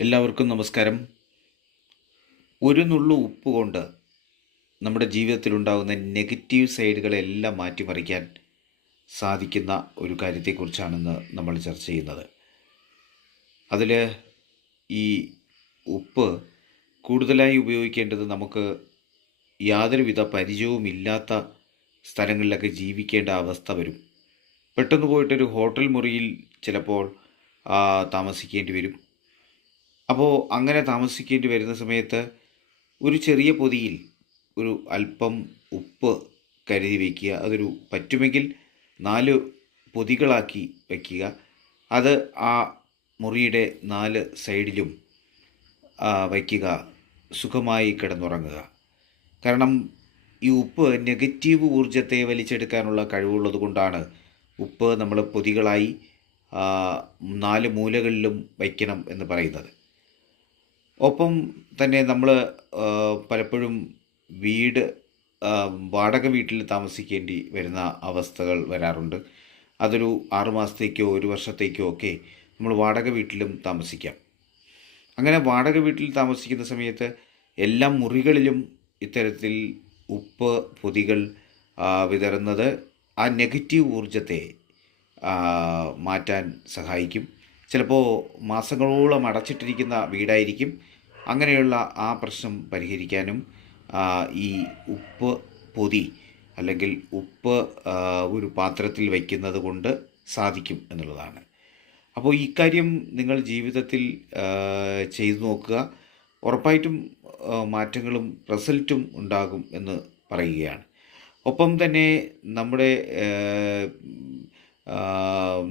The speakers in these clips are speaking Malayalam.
എല്ലാവർക്കും നമസ്കാരം. ഒരു നുള്ളു ഉപ്പ് കൊണ്ട് നമ്മുടെ ജീവിതത്തിലുണ്ടാകുന്ന നെഗറ്റീവ് സൈഡുകളെല്ലാം മാറ്റിമറിക്കാൻ സാധിക്കുന്ന ഒരു കാര്യത്തെക്കുറിച്ചാണെന്ന് നമ്മൾ ചർച്ച ചെയ്യുന്നത്. അതിൽ ഈ ഉപ്പ് കൂടുതലായി ഉപയോഗിക്കേണ്ടത് നമുക്ക് യാതൊരുവിധ പരിചയവുമില്ലാത്ത സ്ഥലങ്ങളിലൊക്കെ ജീവിക്കേണ്ട അവസ്ഥ വരും. പെട്ടെന്ന് പോയിട്ടൊരു ഹോട്ടൽ മുറിയിൽ ചിലപ്പോൾ താമസിക്കേണ്ടി വരും. അപ്പോൾ അങ്ങനെ താമസിക്കേണ്ടി വരുന്ന സമയത്ത് ഒരു ചെറിയ പൊതിയിൽ ഒരു അല്പം ഉപ്പ് കരുതി വയ്ക്കുക അതൊരു പറ്റുമെങ്കിൽ നാല് പൊതികളാക്കി വയ്ക്കുക അത് ആ മുറിയുടെ നാല് സൈഡിലും വയ്ക്കുക. സുഖമായി കിടന്നുറങ്ങുക. കാരണം ഈ ഉപ്പ് നെഗറ്റീവ് ഊർജത്തെ വലിച്ചെടുക്കാനുള്ള കഴിവുള്ളത് കൊണ്ടാണ് ഉപ്പ് നമ്മൾ പൊതികളായി നാല് മൂലകളിലും വയ്ക്കണം എന്ന് പറയുന്നത്. ഒപ്പം തന്നെ നമ്മൾ പലപ്പോഴും വീട് വാടക വീട്ടിൽ താമസിക്കേണ്ടി വരുന്ന അവസ്ഥകൾ വരാറുണ്ട്. അതൊരു ആറുമാസത്തേക്കോ ഒരു വർഷത്തേക്കോ ഒക്കെ നമ്മൾ വാടക വീട്ടിലും താമസിക്കാം. അങ്ങനെ വാടക വീട്ടിൽ താമസിക്കുന്ന സമയത്ത് എല്ലാ മുറികളിലും ഇത്തരത്തിൽ ഉപ്പ് പൊതികൾ വിതറുന്നത് ആ നെഗറ്റീവ് ഊർജത്തെ മാറ്റാൻ സഹായിക്കും. ചിലപ്പോൾ മാസങ്ങളോളം അടച്ചിട്ടിരിക്കുന്ന വീടായിരിക്കും. അങ്ങനെയുള്ള ആ പ്രശ്നം പരിഹരിക്കാനും ഈ ഉപ്പ് പൊതി അല്ലെങ്കിൽ ഉപ്പ് ഒരു പാത്രത്തിൽ വയ്ക്കുന്നത് കൊണ്ട് സാധിക്കും എന്നുള്ളതാണ്. അപ്പോൾ ഇക്കാര്യം നിങ്ങൾ ജീവിതത്തിൽ ചെയ്തു നോക്കുക. ഉറപ്പായിട്ടും മാറ്റങ്ങളും റിസൾട്ടും ഉണ്ടാകും എന്ന് പറയുകയാണ്. ഒപ്പം തന്നെ നമ്മുടെ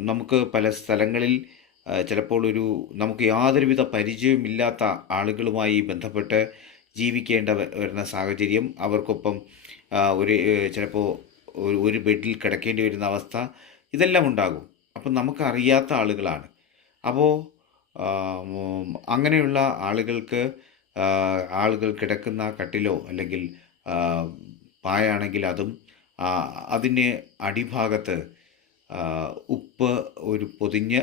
നമുക്ക് പല സ്ഥലങ്ങളിൽ ചിലപ്പോൾ ഒരു നമുക്ക് യാതൊരുവിധ പരിചയമില്ലാത്ത ആളുകളുമായി ബന്ധപ്പെട്ട് ജീവിക്കേണ്ട വരുന്ന സാഹചര്യം അവർക്കൊപ്പം ഒരു ചിലപ്പോൾ ഒരു ബെഡിൽ കിടക്കേണ്ടി വരുന്ന അവസ്ഥ ഇതെല്ലാം ഉണ്ടാകും. അപ്പം നമുക്കറിയാത്ത ആളുകളാണ്. അപ്പോൾ അങ്ങനെയുള്ള ആളുകൾക്ക് ആളുകൾ കിടക്കുന്ന കട്ടിലോ അല്ലെങ്കിൽ പായാണെങ്കിൽ അതും അതിന് അടിഭാഗത്ത് ഉപ്പ് ഒരു പൊതിഞ്ഞ്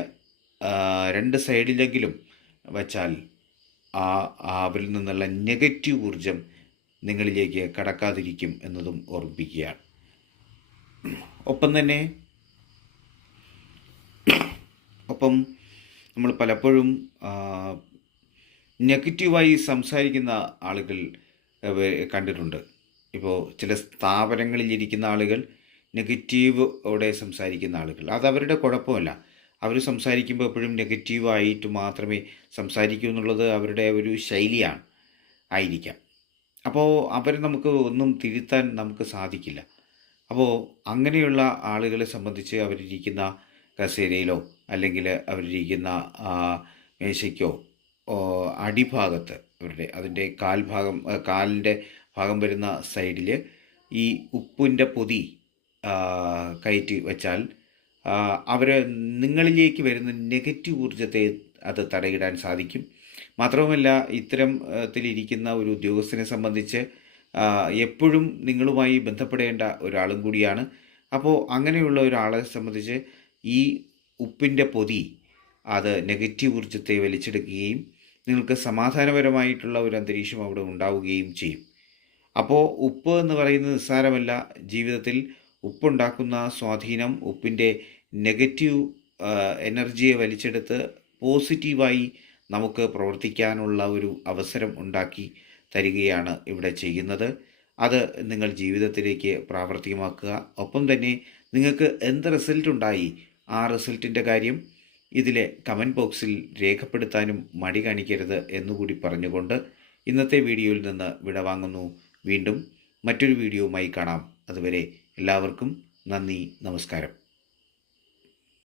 രണ്ട് സൈഡിലെങ്കിലും വച്ചാൽ ആ അവരിൽ നിന്നുള്ള നെഗറ്റീവ് ഊർജം നിങ്ങളിലേക്ക് കടക്കാതിരിക്കും എന്നതും ഓർമ്മിപ്പിക്കുകയാണ്. ഒപ്പം തന്നെ ഒപ്പം നമ്മൾ പലപ്പോഴും നെഗറ്റീവായി സംസാരിക്കുന്ന ആളുകൾ കണ്ടിട്ടുണ്ട്. ഇപ്പോൾ ചില സ്ഥാപനങ്ങളിലിരിക്കുന്ന ആളുകൾ നെഗറ്റീവോടെ സംസാരിക്കുന്ന ആളുകൾ. അത് അവരുടെ കുഴപ്പമല്ല. അവർ സംസാരിക്കുമ്പോൾ എപ്പോഴും നെഗറ്റീവായിട്ട് മാത്രമേ സംസാരിക്കൂ എന്നുള്ളത് അവരുടെ ഒരു ശൈലിയാണ് ആയിരിക്കാം. അപ്പോൾ അവരെ നമുക്ക് ഒന്നും തിരുത്താൻ നമുക്ക് സാധിക്കില്ല. അപ്പോൾ അങ്ങനെയുള്ള ആളുകളെ സംബന്ധിച്ച് അവരിരിക്കുന്ന കസേരയിലോ അല്ലെങ്കിൽ അവരിരിക്കുന്ന മേശയ്ക്കോ അടിഭാഗത്ത് അവരുടെ അതിന്റെ കാൽഭാഗം കാലിന്റെ ഭാഗം വരുന്ന സൈഡിൽ ഈ ഉപ്പിന്റെ പൊതി കയറ്റി വെച്ചാൽ അവർ നിങ്ങളിലേക്ക് വരുന്ന നെഗറ്റീവ് ഊർജത്തെ അത് തടയിടാൻ സാധിക്കും. മാത്രവുമല്ല ഇത്തരം ഇരിക്കുന്ന ഒരു ഉദ്യോഗസ്ഥനെ സംബന്ധിച്ച് എപ്പോഴും നിങ്ങളുമായി ബന്ധപ്പെടേണ്ട ഒരാളും കൂടിയാണ്. അപ്പോൾ അങ്ങനെയുള്ള ഒരാളെ സംബന്ധിച്ച് ഈ ഉപ്പിന്റെ പൊതി അത് നെഗറ്റീവ് ഊർജത്തെ വലിച്ചെടുക്കുകയും നിങ്ങൾക്ക് സമാധാനപരമായിട്ടുള്ള ഒരു അന്തരീക്ഷം അവിടെ ഉണ്ടാവുകയും ചെയ്യും. അപ്പോൾ ഉപ്പ് എന്ന് പറയുന്നത് നിസ്സാരമല്ല. ജീവിതത്തിൽ ഉപ്പുണ്ടാക്കുന്ന സ്വാധീനം ഉപ്പിന്റെ നെഗറ്റീവ് എനർജിയെ വലിച്ചെടുത്ത് പോസിറ്റീവായി നമുക്ക് പ്രവർത്തിക്കാനുള്ള ഒരു അവസരം ഉണ്ടാക്കി തരികയാണ് ഇവിടെ ചെയ്യുന്നത്. അത് നിങ്ങൾ ജീവിതത്തിലേക്ക് പ്രാവർത്തികമാക്കുക. ഒപ്പം തന്നെ നിങ്ങൾക്ക് എന്ത് റിസൾട്ട് ഉണ്ടായി? ആ റിസൾട്ടിന്റെ കാര്യം ഇതിലെ കമന്റ് ബോക്സിൽ രേഖപ്പെടുത്താനും മടി കാണിക്കരുത് എന്നുകൂടി പറഞ്ഞുകൊണ്ട് ഇന്നത്തെ വീഡിയോയിൽ നിന്ന് വിടവാങ്ങുന്നു. വീണ്ടും മറ്റൊരു വീഡിയോവുമായി കാണാം. അതുവരെ എല്ലാവർക്കും നന്ദി നമസ്കാരം.